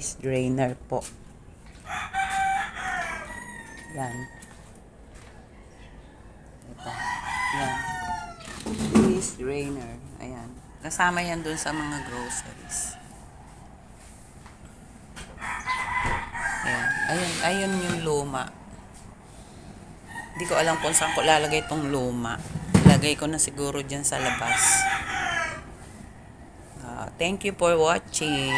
grease drainer po. Yan. Ito. Yan. Grease drainer. Ayan. Kasama yan dun sa mga groceries. Ayan. Ayun yung luma. Hindi ko alam kung saan ko lalagay itong luma. Lagay ko na siguro dyan sa labas. Thank you for watching.